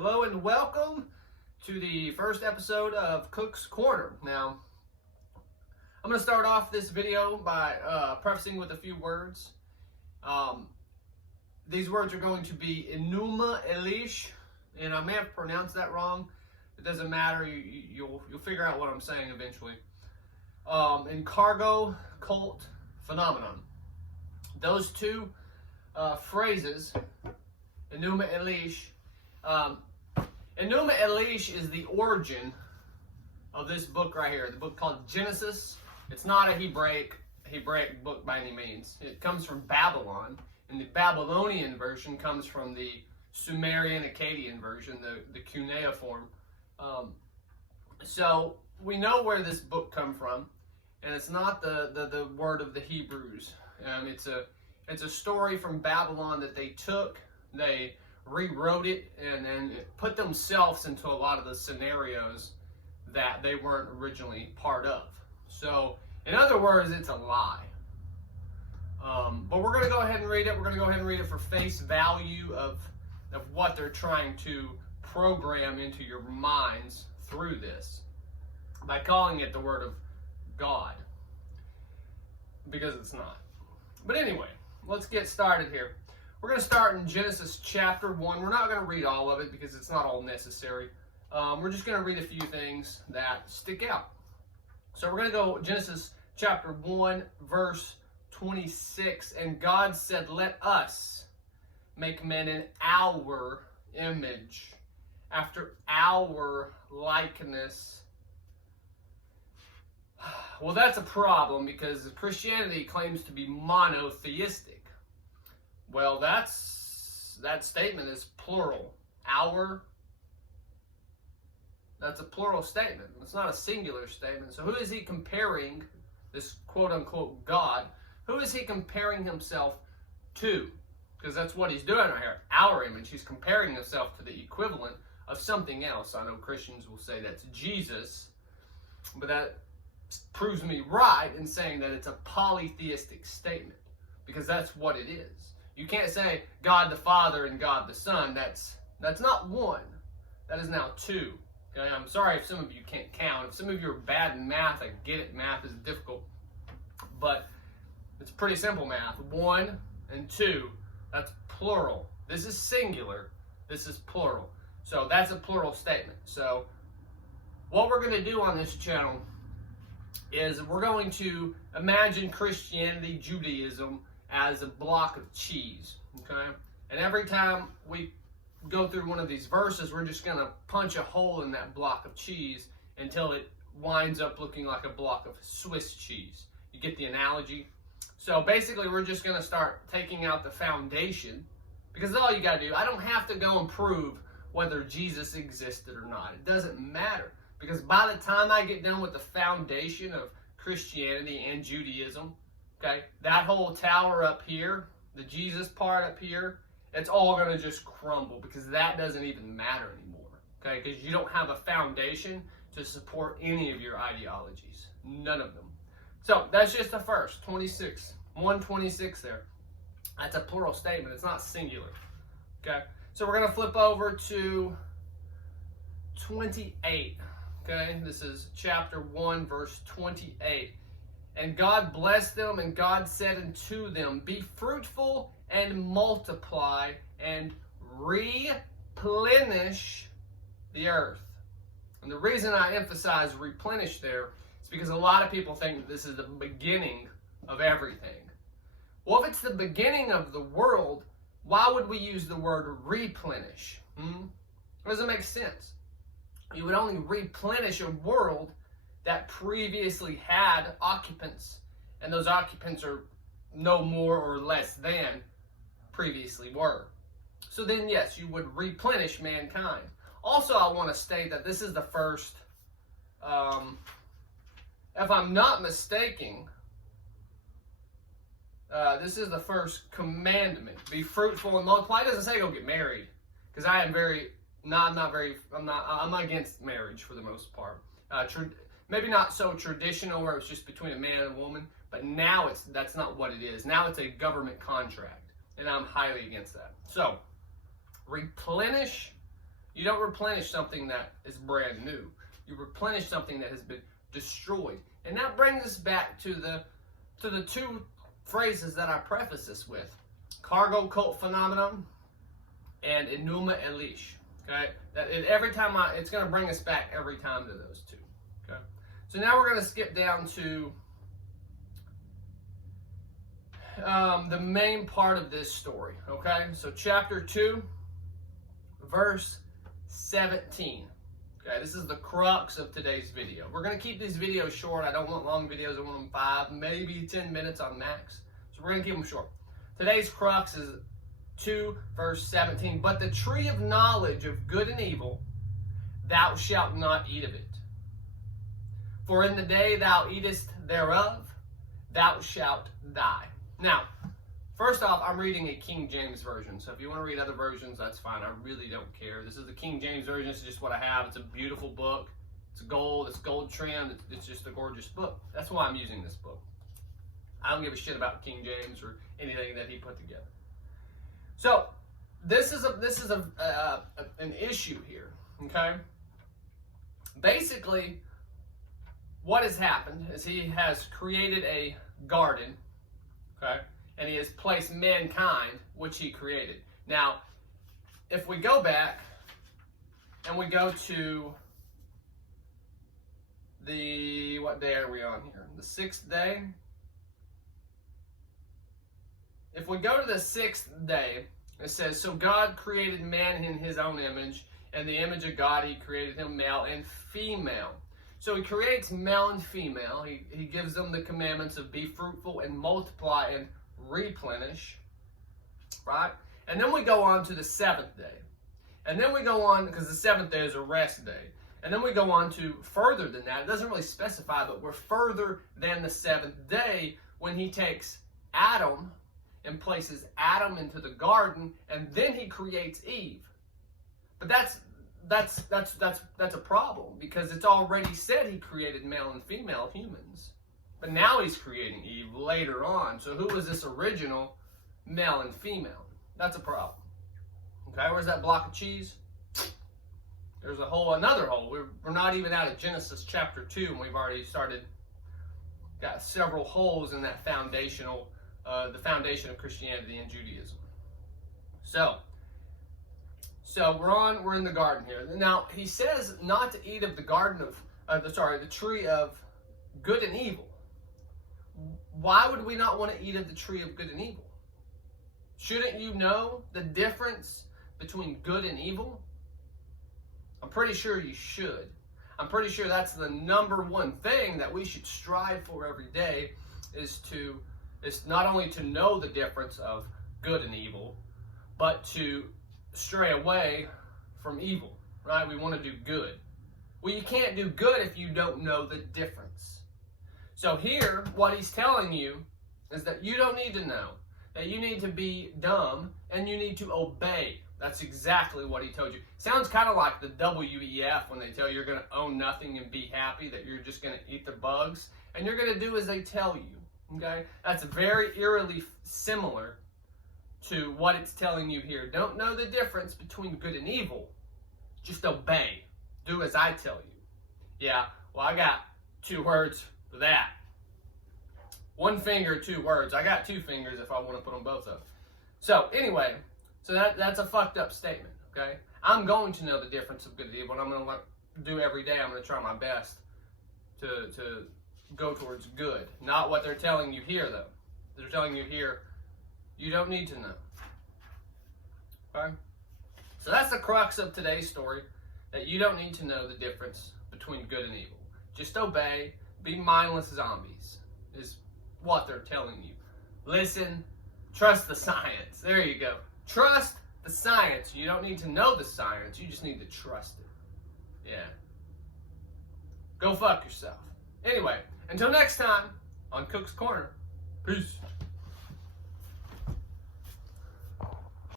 Hello and welcome to the first episode of Cook's Corner. Now, I'm going to start off this video by prefacing with a few words. These words are going to be Enuma Elish, and I may have pronounced that wrong. It doesn't matter. You'll figure out what I'm saying eventually. And cargo cult phenomenon. Those two phrases, Enuma Elish. Enuma Elish is the origin of this book right here, the book called Genesis. It's not a Hebraic book by any means. It comes from Babylon, and the Babylonian version comes from the Sumerian Akkadian version, the cuneiform. So we know where this book comes from, and it's not the word of the Hebrews. It's a story from Babylon that they took, they rewrote it, and then put themselves into a lot of the scenarios that they weren't originally part of. So, in other words, it's a lie. But we're going to go ahead and read it. We're going to go ahead and read it for face value of what they're trying to program into your minds through this by calling it the Word of God, because it's not. But anyway, let's get started here. We're going to start in Genesis chapter 1. We're not going to read all of it because it's not all necessary. We're just going to read a few things that stick out. So we're going to go Genesis chapter 1, verse 26. And God said, "Let us make men in our image, after our likeness." Well, that's a problem because Christianity claims to be monotheistic. Well, that statement is plural. Our, that's a plural statement. It's not a singular statement. So who is he comparing, this quote-unquote God, who is he comparing himself to? Because that's what he's doing right here. Our image. He's comparing himself to the equivalent of something else. I know Christians will say that's Jesus, but that proves me right in saying that it's a polytheistic statement, because that's what it is. You can't say God the Father and God the Son. That's not one. That is now two. Okay? I'm sorry if some of you can't count. If some of you are bad in math, I get it. Math is difficult. But it's pretty simple math. 1 and 2, that's plural. This is singular. This is plural. So that's a plural statement. So what we're going to do on this channel is we're going to imagine Christianity, Judaism, as a block of cheese, okay? And every time we go through one of these verses, we're just going to punch a hole in that block of cheese until it winds up looking like a block of Swiss cheese. You get the analogy? So basically, we're just going to start taking out the foundation, because that's all you got to do. I don't have to go and prove whether Jesus existed or not. It doesn't matter, because by the time I get done with the foundation of Christianity and Judaism, okay, that whole tower up here, the Jesus part up here, it's all going to just crumble, because that doesn't even matter anymore, okay, because you don't have a foundation to support any of your ideologies, none of them. So that's just the first, 26, 126 there. That's a plural statement, it's not singular, okay. So we're going to flip over to 28, okay, this is chapter 1, verse 28. And God blessed them, and God said unto them, "Be fruitful and multiply, and replenish the earth." And the reason I emphasize replenish there is because a lot of people think that this is the beginning of everything. Well, if it's the beginning of the world, why would we use the word replenish? It doesn't make sense. You would only replenish a world that previously had occupants, and those occupants are no more or less than previously were. So then, yes, you would replenish mankind. Also, I want to state that this is the first, if I'm not mistaken, this is the first commandment. Be fruitful and multiply. It doesn't say go get married, because I'm against marriage for the most part. Maybe not so traditional where it's just between a man and a woman, but now that's not what it is. Now it's a government contract, and I'm highly against that. So, replenish You don't replenish something that is brand new. You replenish something that has been destroyed. And that brings us back to the two phrases that I preface this with. Cargo cult phenomenon and Enuma Elish. Okay? Every time it's going to bring us back every time to those two. Okay? So now we're going to skip down to the main part of this story. Okay? So chapter 2, verse 17. Okay, this is the crux of today's video. We're going to keep these videos short. I don't want long videos. I want them 5, maybe 10 minutes on max. So we're going to keep them short. Today's crux is 2 verse 17. But the tree of knowledge of good and evil, thou shalt not eat of it. For in the day thou eatest thereof, thou shalt die. Now, first off, I'm reading a King James Version, so if you want to read other versions, that's fine. I really don't care. This is the King James Version. This is just what I have. It's a beautiful book. It's gold. It's gold trimmed. It's just a gorgeous book. That's why I'm using this book. I don't give a shit about King James or anything that he put together. So, this is an issue here, okay? Basically, what has happened is he has created a garden, okay? And he has placed mankind, which he created. Now, if we go back and we go to what day are we on here? The 6th day? If we go to the 6th day, it says, so God created man in his own image, and the image of God he created him male and female. So he creates male and female. He gives them the commandments of be fruitful and multiply and replenish, right? And then we go on to the 7th day. And then we go on, because the 7th day is a rest day. And then we go on to further than that. It doesn't really specify, but we're further than the 7th day when he takes Adam and places Adam into the garden, and then he creates Eve. But that's a problem, because it's already said he created male and female humans. But now he's creating Eve later on. So who was this original male and female? That's a problem. Okay, where's that block of cheese? There's another hole. We're not even out of Genesis chapter 2, and we've already got several holes in that the foundation of Christianity and Judaism. So we're in the garden here. Now, he says not to eat of the the tree of good and evil. Why would we not want to eat of the tree of good and evil? Shouldn't you know the difference between good and evil? I'm pretty sure you should. I'm pretty sure that's the number one thing that we should strive for every day, is not only to know the difference of good and evil, but to stray away from evil, right? We want to do good. Well, you can't do good if you don't know the difference. So here, what he's telling you is that you don't need to know, that you need to be dumb and you need to obey. That's exactly what he told you. Sounds kind of like the WEF when they tell you you're going to own nothing and be happy, that you're just going to eat the bugs, and you're going to do as they tell you. Okay? That's very eerily similar to what it's telling you here. Don't know the difference between good and evil. Just obey. Do as I tell you. Yeah, well, I got 2 words for that. 1 finger, 2 words. I got 2 fingers if I want to put them both up. So, anyway, that's a fucked up statement, okay? I'm going to know the difference of good and evil, and I'm going to do every day. I'm going to try my best to go towards good. Not what they're telling you here, though. They're telling you here, you don't need to know. Okay? So that's the crux of today's story, that you don't need to know the difference between good and evil. Just obey, be mindless zombies, is what they're telling you. Listen, trust the science. There you go. Trust the science. You don't need to know the science, you just need to trust it. Yeah. Go fuck yourself. Anyway, until next time on Cook's Corner, peace.